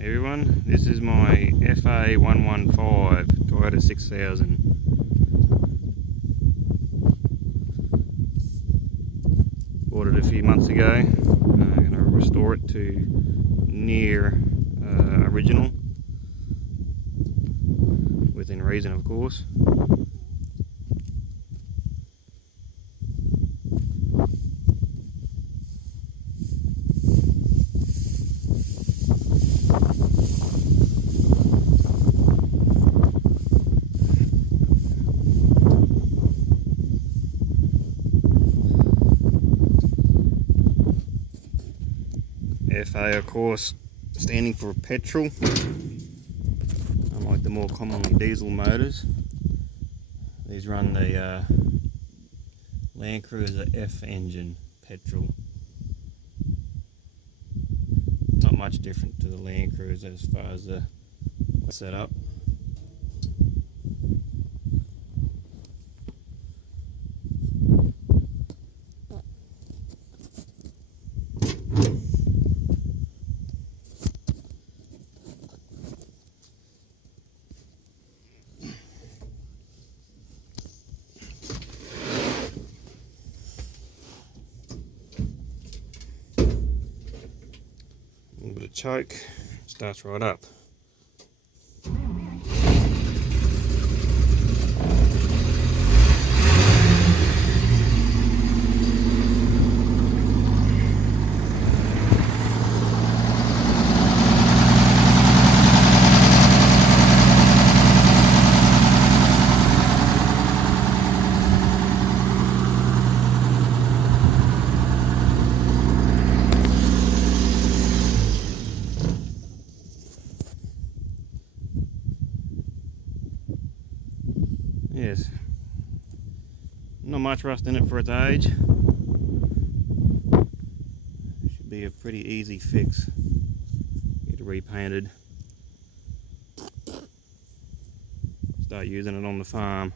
Everyone, this is my FA115 Toyota 6000. Bought it a few months ago. I'm going to restore it to near original, within reason of course. FA, of course, standing for petrol, unlike the more commonly diesel motors. These run the Land Cruiser F engine petrol. Not much different to the Land Cruiser as far as the setup. A little bit of choke, starts right up. Yes, not much rust in it for its age. Should be a pretty easy fix. Get it repainted. Start using it on the farm.